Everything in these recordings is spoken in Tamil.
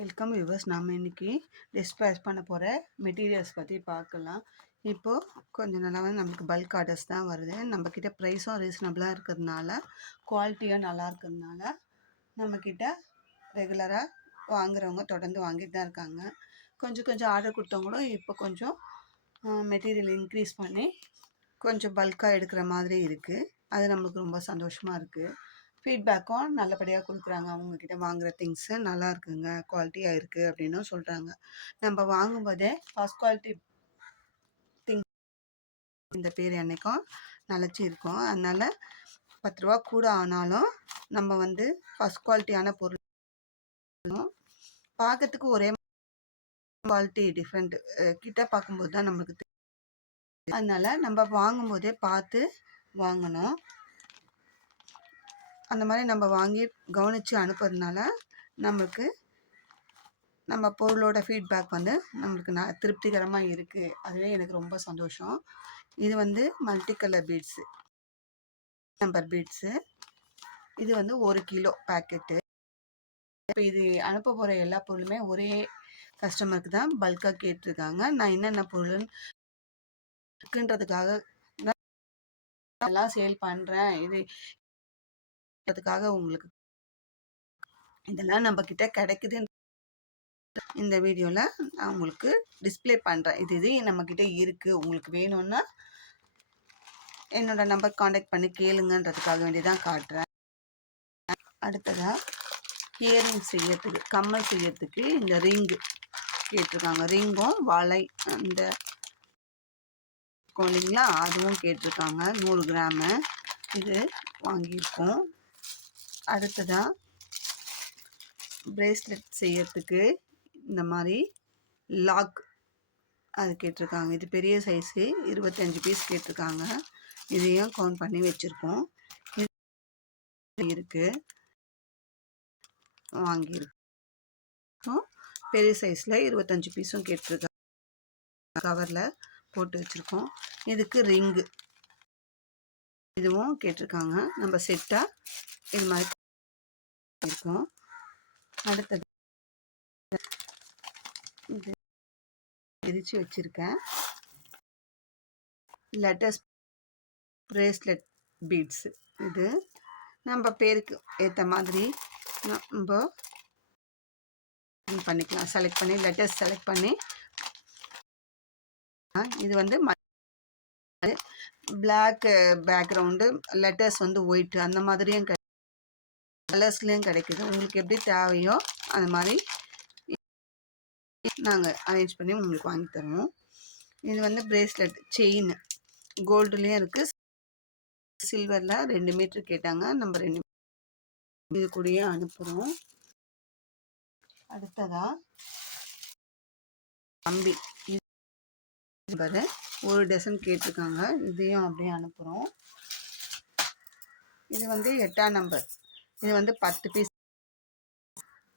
Welcome viewers. நம்ம இன்னைக்கு டிஸ்பேச் பண்ண போகிற மெட்டீரியல்ஸ் பற்றி பார்க்கலாம். இப்போது கொஞ்சம் நல்லா நமக்கு பல்க் ஆர்டர்ஸ் தான் வருது. நம்மக்கிட்ட ப்ரைஸும் ரீசனபிளாக இருக்கிறதுனால, குவாலிட்டியாக நல்லா இருக்கிறதுனால நம்மக்கிட்ட ரெகுலராக வாங்குறவங்க தொடர்ந்து வாங்கிட்டு தான் இருக்காங்க. கொஞ்சம் ஆர்டர் கொடுத்தவங்களும் இப்போ கொஞ்சம் மெட்டீரியல் இன்க்ரீஸ் பண்ணி கொஞ்சம் பல்காக எடுக்கிற மாதிரி இருக்குது. அது நம்மளுக்கு ரொம்ப சந்தோஷமாக இருக்குது. ஃபீட்பேக்கும் நல்லபடியாக கொடுக்குறாங்க. அவங்கக்கிட்ட வாங்குகிற திங்ஸு நல்லா இருக்குங்க, குவாலிட்டியாக இருக்குது அப்படின்னு சொல்கிறாங்க. நம்ம வாங்கும்போதே ஃபஸ்ட் குவாலிட்டி திங்ஸ் இந்த பேர் என்றைக்கும் நிலச்சி இருக்கும். அதனால் 10 ரூபா கூட ஆனாலும் நம்ம ஃபஸ்ட் குவாலிட்டியான பொருள் பார்க்கறதுக்கு ஒரே குவாலிட்டி டிஃப்ரெண்ட் கிட்ட பார்க்கும்போது தான் நம்மளுக்கு தெரியும். அதனால் நம்ம வாங்கும்போதே பார்த்து வாங்கணும். அந்த மாதிரி நம்ம வாங்கி கவனித்து அனுப்புறதுனால நம்மளுக்கு நம்ம பொருளோட ஃபீட்பேக் நம்மளுக்கு திருப்திகரமாக இருக்குது. அதுவே எனக்கு ரொம்ப சந்தோஷம். இது multi colour beads, number beads. இது 1 கிலோ பேக்கெட்டு. இப்போ இது அனுப்ப போகிற எல்லா பொருளுமே ஒரே கஸ்டமருக்கு தான் பல்காக கேட்டிருக்காங்க. நான் என்னென்ன பொருள் இருக்குன்றதுக்காக எல்லாம் சேல் பண்ணுறேன். அதுக்காக உங்களுக்கு இதெல்லாம் நம்மக்கிட்ட கிடைக்குது. இந்த வீடியோவில் நான் உங்களுக்கு டிஸ்பிளே பண்ணுறேன். இது நம்மக்கிட்ட இருக்குது. உங்களுக்கு வேணும்னா என்னோட நம்பர் காண்டாக்ட் பண்ணி கேளுங்கன்றதுக்காக வேண்டி தான் காட்டுறேன். அடுத்ததாக இயரிங் செய்யறதுக்கு, கம்மல் செய்யறதுக்கு இந்த ரிங்கு கேட்டிருக்காங்க. ரிங்கும் வளை அந்த இல்லைங்களா, அதுவும் கேட்டிருக்காங்க. 100 கிராமு இது வாங்கியிருக்கோம். அடுத்ததாக பிரேஸ்லெட் செய்யறதுக்கு இந்த மாதிரி லாக் அது கேட்டிருக்காங்க. இது பெரிய சைஸு 25 பீஸ் கேட்டிருக்காங்க. இதையும் கவுண்ட் பண்ணி வச்சுருக்கோம். இருக்குது வாங்கியிருக்கோம். பெரிய சைஸில் 25 பீஸும் கேட்டிருக்காங்க. கவரில் போட்டு வச்சுருக்கோம். இதுக்கு ரிங்கு இதுவும் கேட்டிருக்காங்க. நம்ம செட்டாக இது மாதிரி இருக்கும். அடுத்தது இது பிரித்து வச்சுருக்கேன். Latest bracelet beads. இது நம்ம பேருக்கு ஏற்ற மாதிரி நம்ம பண்ணிக்கலாம். செலக்ட் பண்ணி லெட்டர்ஸ் செலக்ட் பண்ணி இது பிளாக் பேக்ரவுண்டு, லெட்டர்ஸ் ஒயிட் அந்த மாதிரியும் கலர்ஸ்லேயும் கிடைக்குது. உங்களுக்கு எப்படி தேவையோ அந்த மாதிரி நாங்கள் அரேஞ்ச் பண்ணி உங்களுக்கு வாங்கி தருவோம். இது பிரேஸ்லெட் செயின் கோல்டுலேயும் இருக்குது, சில்வரில் 2 மீட்ரு கேட்டாங்க. நம்ம 2 இது கூடயே அனுப்புகிறோம். அடுத்ததாக கம்பி ஒரு டசன் கேட்டிருக்காங்க. இதையும் அப்படியே அனுப்புகிறோம். இது 8ஆம் நம்பர். இது 10 பீஸ்.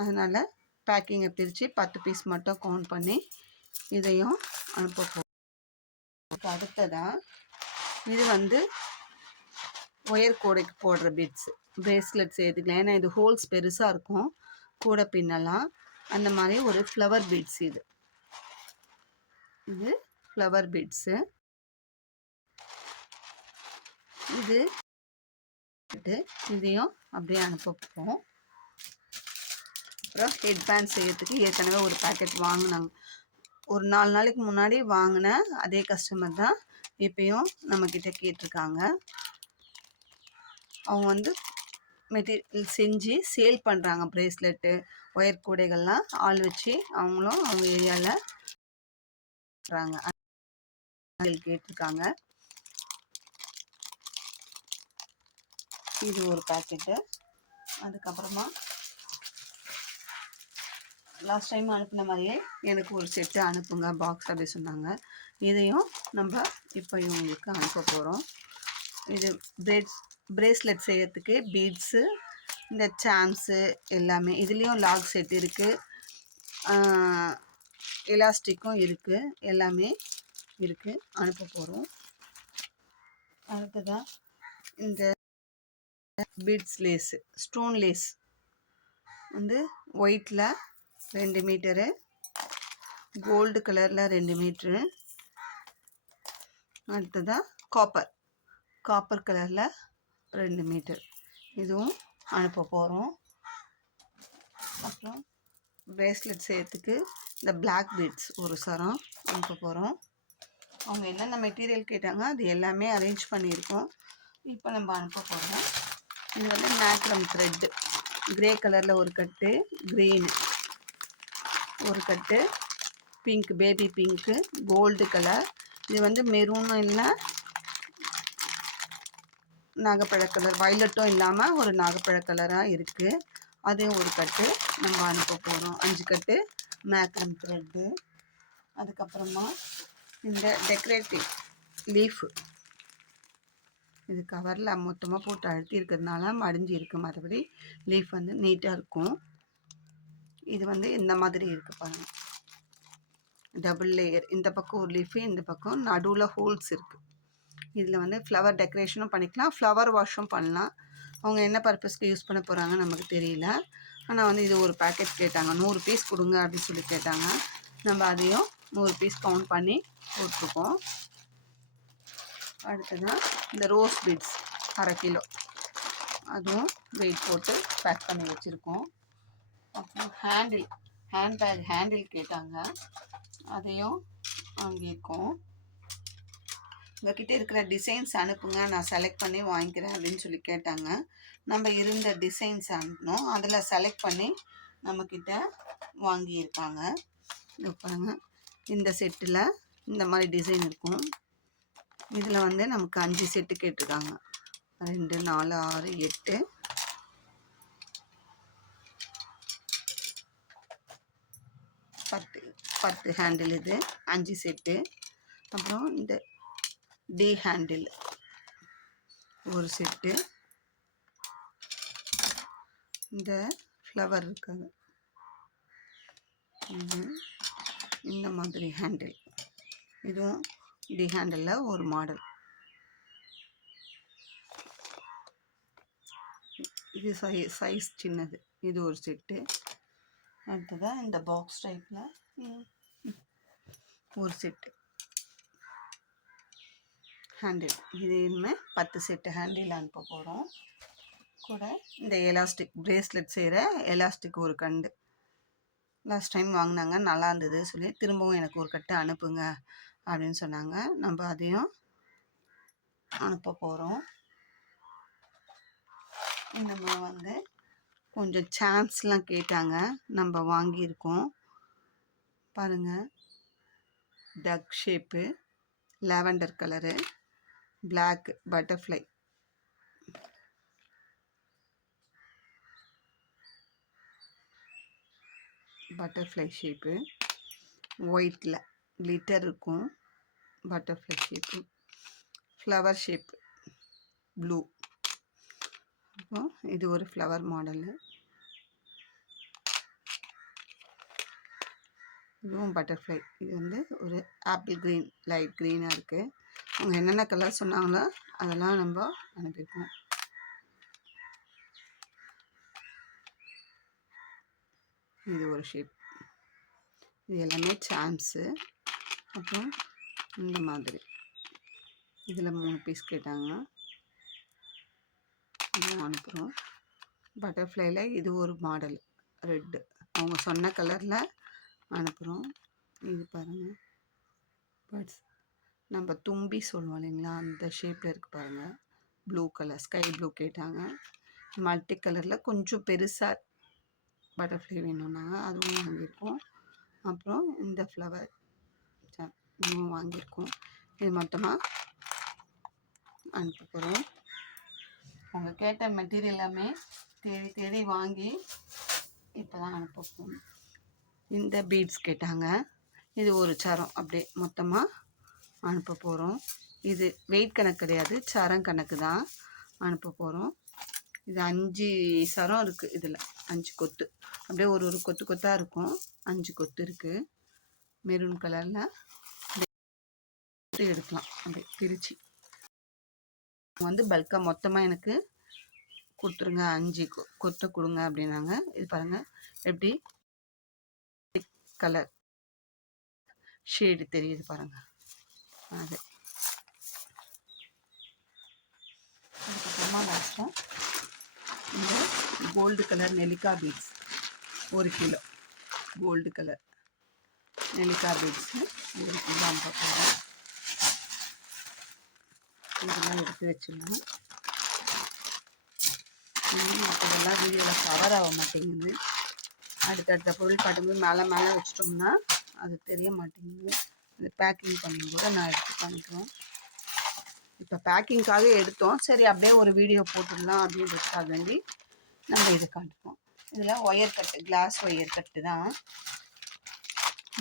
அதனால் பேக்கிங்கை பிரித்து 10 பீஸ் மட்டும் கவுண்ட் பண்ணி இதையும் அனுப்ப போகிறோம். அடுத்ததாக இது ஒயர் கூடைக்கு போடுற பீட்ஸு, பிரேஸ்லெட் செய்யறதுக்கலாம். ஏன்னா இது ஹோல்ஸ் பெருசாக இருக்கும், கூட பின்னலாம். அந்த மாதிரி ஒரு ஃப்ளவர் பீட்ஸ். இது ஃப்ளவர் பீட்ஸு. இதையும் அப்படியே அனுப்ப போகிறோம். அப்புறம் ஹெட் பேண்ட் செய்யறதுக்கு ஏற்கனவே ஒரு பேக்கெட் வாங்கினாங்க. ஒரு 4 நாளைக்கு முன்னாடி வாங்கின அதே கஸ்டமர் தான் இப்பயும் நம்மக்கிட்ட கேட்டிருக்காங்க. அவங்க மெட்டீரியல் செஞ்சு சேல் பண்ணுறாங்க. பிரேஸ்லெட்டு, ஒயர் கூடைகள்லாம் ஆள் வச்சு அவங்களும் அவங்க ஏரியாவில் கேட்டிருக்காங்க. இது ஒரு பேக்கெட்டு. அதுக்கப்புறமா லாஸ்ட் டைம் அனுப்பின மாதிரியே எனக்கு ஒரு செட்டு அனுப்புங்க பாக்ஸ் அப்படி சொன்னாங்க. இதையும் நம்ம இப்போ இவங்களுக்கு அனுப்ப போகிறோம். இது பிரேஸ்லெட் செய்யறதுக்கு பீட்ஸு, இந்த சாம்ஸு எல்லாமே. இதுலேயும் லாக் செட் இருக்குது, எலாஸ்டிக்கும் இருக்குது, எல்லாமே இருக்குது. அனுப்ப போகிறோம். அடுத்ததாக இந்த பீட்ஸ் லேஸு, ஸ்டோன் லேஸ் ஒயிட்டில் 2 மீட்டரு, கோல்டு கலரில் 2 மீட்ரு, அடுத்ததாக காப்பர் கலரில் 2 மீட்டர், இதுவும் அனுப்ப போகிறோம். அப்புறம் பிரேஸ்லெட் செய்யறதுக்கு இந்த பிளாக் பீட்ஸ் ஒரு சரம் அனுப்ப போகிறோம். அவங்க என்னென்ன மெட்டீரியல் கேட்டாங்க அது எல்லாமே அரேஞ்ச் பண்ணியிருக்கோம். இப்போ நம்ம அனுப்ப போகிறோம். இது வந்து மேக்ரம் த்ரெட்டு, கிரே கலரில் ஒரு கட்டு, க்ரீனு ஒரு கட்டு, pink, baby pink, gold colour, இது வந்து மெரூனும் இல்லை நாகப்பழ கலர், வயலட்டும் இல்லாமல் ஒரு நாகப்பழ கலராக இருக்குது. அதையும் ஒரு கட்டு நம்ம அனுப்ப போகிறோம். 5 கட்டு மேக்ரம் த்ரெட்டு. அதுக்கப்புறமா இந்த டெக்கரேட்டிவ் லீஃபு, இது கவரில் மொத்தமாக போட்டு அழுத்தி இருக்கிறதுனால மடிஞ்சு இருக்குது, மற்றபடி லீஃப் வந்து நீட்டாக இருக்கும். இது வந்து இந்த மாதிரி இருக்குது பாருங்கள், டபுள் லேயர், இந்த பக்கம் ஒரு லீஃபு, இந்த பக்கம் நடுவில் ஹோல்ஸ் இருக்குது. இதில் வந்து ஃப்ளவர் டெக்கரேஷனும் பண்ணிக்கலாம், ஃப்ளவர் வாஷும் பண்ணலாம். அவங்க என்ன பர்பஸ்க்கு யூஸ் பண்ண போகிறாங்க நமக்கு தெரியல. ஆனால் வந்து இது ஒரு பேக்கெட் கேட்டாங்க, 100 பீஸ் கொடுங்க அப்படின்னு சொல்லி கேட்டாங்க. நம்ம அதையும் 100 பீஸ் கவுண்ட் பண்ணி போட்டிருக்கோம். அடுத்ததான் இந்த ரோஸ் பீட்ஸ் 1/2 கிலோ, அதுவும் வெயிட் போட்டு பேக் பண்ணி வச்சுருக்கோம். அப்புறம் ஹேண்ட்பேக் ஹேண்டில் கேட்டாங்க, அதையும் வாங்கியிருக்கோம். உங்கள்கிட்ட இருக்கிற டிசைன்ஸ் அனுப்புங்க, நான் செலக்ட் பண்ணி வாங்கிக்கிறேன் அப்படின்னு சொல்லி கேட்டாங்க. நம்ம இருந்த டிசைன்ஸ் அனுப்பினோம், அதில் செலக்ட் பண்ணி நம்மக்கிட்ட வாங்கியிருக்காங்க. இது பாருங்கள், இந்த செட்டில் இந்த மாதிரி டிசைன் இருக்கும். இதில் வந்து நமக்கு 5 செட்டு கேட்டிருக்காங்க. 2, 4, 6, 8, 10 ஹேண்டில், இது 5 செட்டு. அப்புறம் இந்த டி ஹேண்டில் ஒரு செட்டு, இந்த ஃப்ளவர் இருக்காது இது, இந்த மாதிரி ஹேண்டில், இதுவும் டி ஹேண்டிலில் ஒரு மாடல். இது சைஸ் சின்னது, இது ஒரு செட்டு. அடுத்ததாக இந்த பாக்ஸ் டைப்பில் ஒரு செட்டு ஹேண்டில், இது இனிமேல் 10 செட்டு ஹேண்டில் அனுப்ப போகிறோம். கூட இந்த எலாஸ்டிக் பிரேஸ்லெட் செய்கிற எலாஸ்டிக் ஒரு கண்டு, லாஸ்ட் டைம் வாங்கினாங்க, நல்லா இருந்தது சொல்லி திரும்பவும் எனக்கு ஒரு கட்டு அனுப்புங்க அப்படின்னு சொன்னாங்க. நம்ம அதையும் அனுப்ப போகிறோம். நம்ம வந்து கொஞ்சம் சான்ஸ்லாம் கேட்டாங்க, நம்ம வாங்கியிருக்கோம். பாருங்கள், duck shape, lavender colour, black butterfly, shape, ஒயிட்டில் கிளிட்டர் இருக்கும், butterfly shape, flower shape blue. அப்புறம் இது ஒரு ஃப்ளவர் மாடலு, இதுவும் பட்டர்ஃப்ளை. இது வந்து ஒரு ஆப்பிள் க்ரீன், லைட் க்ரீனாக இருக்குது. அவங்க என்னென்ன கலர் சொன்னாங்களோ அதெல்லாம் நம்ம அனுப்பியிருக்கோம். இது ஒரு ஷேப், இது எல்லாமே சான்ஸு. அப்புறம் இந்த மாதிரி இதில் 3 பீஸ் கேட்டாங்க, இதுவும் அனுப்புகிறோம். பட்டர்ஃப்ளைல இது ஒரு மாடல் ரெட்டு, அவங்க சொன்ன கலரில் அனுப்புகிறோம். இது பாருங்கள், பட்ஸ் நம்ம தும்பி சொல்லுவோம் இல்லைங்களா, அந்த ஷேப்பில் இருக்குது பாருங்கள், ப்ளூ கலர், ஸ்கை ப்ளூ கேட்டாங்க. மல்டி கலரில் கொஞ்சம் பெருசாக பட்டர்ஃப்ளை வேணும்னாங்க, அதுவும் வாங்கியிருக்கோம். அப்புறம் இந்த ஃப்ளவர் இதுவும் வாங்கியிருக்கோம். இது மொத்தமாக அனுப்ப போகிறோம். அவங்க கேட்ட மெட்டீரியல் எல்லாமே தேடி வாங்கி இப்போ தான் அனுப்ப போகிறோம். இந்த பீட்ஸ் கேட்டாங்க, இது ஒரு சரம் அப்படியே மொத்தமாக அனுப்ப போகிறோம். இது வெயிட் கணக்கு கிடையாது, சரம் கணக்கு தான் அனுப்ப போகிறோம். இது 5 சரம் இருக்குது, இதில் 5 கொத்து அப்படியே ஒரு கொத்து கொத்தாக இருக்கும். 5 கொத்து இருக்குது, மெரூன் கலரில் எடுக்கலாம். அப்படியே பிரித்து வந்து பல்காக மொத்தமாக எனக்கு கொடுத்துருங்க, 5 கொத்தை கொடுங்க அப்படின்னாங்க. இது பாருங்கள் எப்படி கலர் ஷேடு தெரியுது பாருங்க. அது அதுக்கப்புறமா லாஸ்ட்டாக இந்த கோல்டு கலர் நெல்லிக்காய் பீட்ஸ் 1 கிலோ கோல்டு கலர் நெல்லிக்காய் பீட்ஸு 1 கிலோ 50 ரூபா. இதெல்லாம் எடுத்து வச்சிடலாம். மற்றதெல்லாம் வீடியோவில் கவர் ஆக மாட்டேங்குது. அடுத்தடுத்த பொருள் காட்டும்போது மேலே வச்சிட்டோம்னா அது தெரிய மாட்டேங்குது. இது பேக்கிங் பண்ணும்போது நான் எடுத்து பண்ணிக்கிறோம். இப்போ பேக்கிங்காக எடுத்தோம், சரி அப்படியே ஒரு வீடியோ போட்டுடலாம் அப்படின்றதுக்காக வேண்டி நம்ம இதை காட்டுவோம். இதில் ஒயர் கட்டு, கிளாஸ் ஒயர் கட்டு தான்.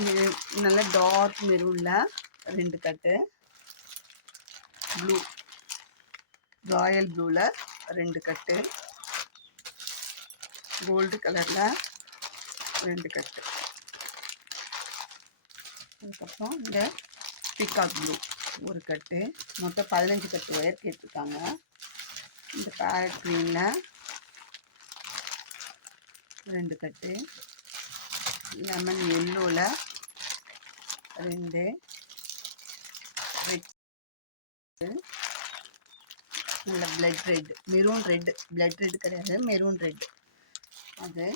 இது நல்ல டார்க் மெரூனில் 2 கட்டு, ப்ளூ ராயல் ப்ளூவில் 2 கட்டு, கோல்டு கலரில் 2 கட்டு, அதுக்கப்புறம் இந்த பீகாக் ப்ளூ 1 கட்டு. மொத்தம் 15 கட்டு ஒயர் கேட்டிருக்காங்க. இந்த பேரட் க்ரீனில் 2 கட்டு, லெமன் எல்லோவில் 2, ரெட் நல்ல blood red, maroon red, blood red கிடையாது, மெரூன் ரெட் அது.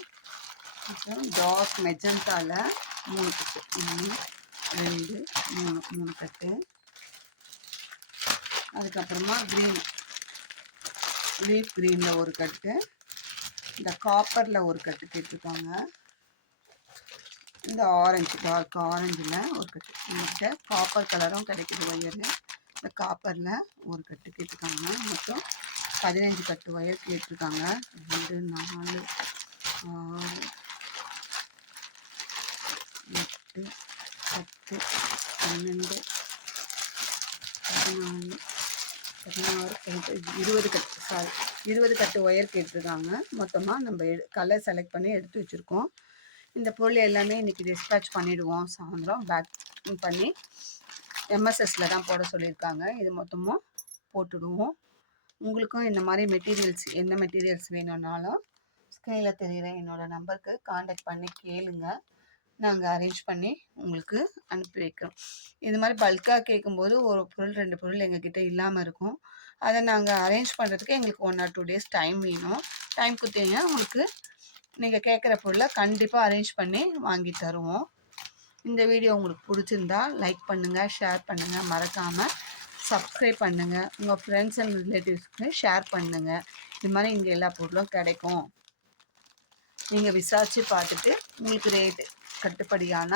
அப்புறம் டார்க் மெஜந்தாவில் 3 கட்டு, 1 2 3 கட்டு. அதுக்கப்புறமா க்ரீன், லீஃப் க்ரீனில் 1 கட்டு, இந்த காப்பரில் 1 கட்டு கேட்டிருக்காங்க. இந்த ஆரஞ்சு, டார்க் ஆரஞ்சில் 1 கட்டு. நம்மகிட்ட காப்பர் கலரும் கிடைக்குது ஒயர். இந்த காப்பரில் 1 கட்டு கேட்டிருக்காங்க. மொத்தம் 15 கட்டு ஒயர் கேட்டிருக்காங்க. 2 4 6 8 10 12 14 16 20 கட்டு, 20 கட்டு ஒயர் கேட்டிருக்காங்க. மொத்தமாக நம்ம கலர் செலக்ட் பண்ணி எடுத்து வச்சுருக்கோம். இந்த பொருள் எல்லாமே இன்றைக்கி டிஸ்பேட்ச் பண்ணிவிடுவோம். சாயந்தரம் பேக் பண்ணி எம்எஸ்எஸில் தான் போட சொல்லியிருக்காங்க. இது மொத்தமும் போட்டுடுவோம். உங்களுக்கும் இந்த மாதிரி மெட்டீரியல்ஸ், என்ன மெட்டீரியல்ஸ் வேணும்னாலும் ஸ்க்ரீனில் தெரிகிற என்னோடய நம்பருக்கு காண்டாக்ட் பண்ணி கேளுங்க. நாங்கள் அரேஞ்ச் பண்ணி உங்களுக்கு அனுப்பி வைக்கிறோம். இது மாதிரி பல்காக கேட்கும்போது ஒரு பொருள் 2 பொருள் எங்ககிட்ட இல்லாமல் இருக்கும். அதை நாங்கள் அரேஞ்ச் பண்ணுறதுக்கு எங்களுக்கு 1 or 2 days டைம் வேணும். டைம் கொடுத்தீங்கன்னா உங்களுக்கு நீங்கள் கேட்குற பொருளை கண்டிப்பாக அரேஞ்ச் பண்ணி வாங்கி தருவோம். இந்த வீடியோ உங்களுக்கு பிடிச்சிருந்தா லைக் பண்ணுங்கள், ஷேர் பண்ணுங்கள், மறக்காமல் சப்ஸ்கிரைப் பண்ணுங்கள். உங்கள் ஃப்ரெண்ட்ஸ் அண்ட் ரிலேட்டிவ்ஸ்க்கு ஷேர் பண்ணுங்கள். இது மாதிரி இங்கே எல்லா பொருளும் கிடைக்கும். நீங்கள் விசாரித்து பார்த்துட்டு உங்களுக்கு ரேட்டு கட்டுப்படியான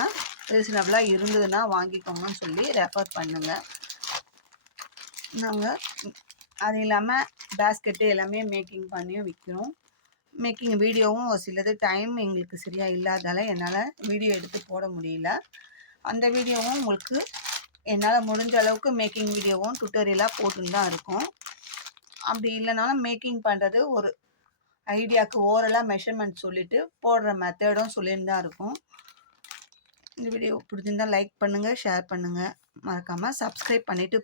ரீசனபிளாக இருந்ததுன்னா வாங்கிக்கோங்கன்னு சொல்லி ரெஃபர் பண்ணுங்கள். நாங்கள் அது இல்லாமல் பேஸ்கெட்டு எல்லாமே மேக்கிங் பண்ணியும் விற்கிறோம். மேக்கிங் வீடியோவும் ஒரு சிலது டைம் எங்களுக்கு சரியாக இல்லாதால என்னால் வீடியோ எடுத்து போட முடியல. அந்த வீடியோவும் உங்களுக்கு என்னால் முடிஞ்ச அளவுக்கு மேக்கிங் வீடியோவும் டுட்டோரியலாக போட்டுன்னு தான் இருக்கும். அப்படி இல்லைனாலும் மேக்கிங் பண்ணுறது ஒரு ஐடியாவுக்கு ஓரலாக மெஷர்மெண்ட் சொல்லிவிட்டு போடுற மெத்தடும் சொல்லின்னு தான் இருக்கும். இந்த வீடியோ பிடிச்சிருந்தால் லைக் பண்ணுங்கள், ஷேர் பண்ணுங்கள், மறக்காமல் சப்ஸ்கிரைப் பண்ணிவிட்டு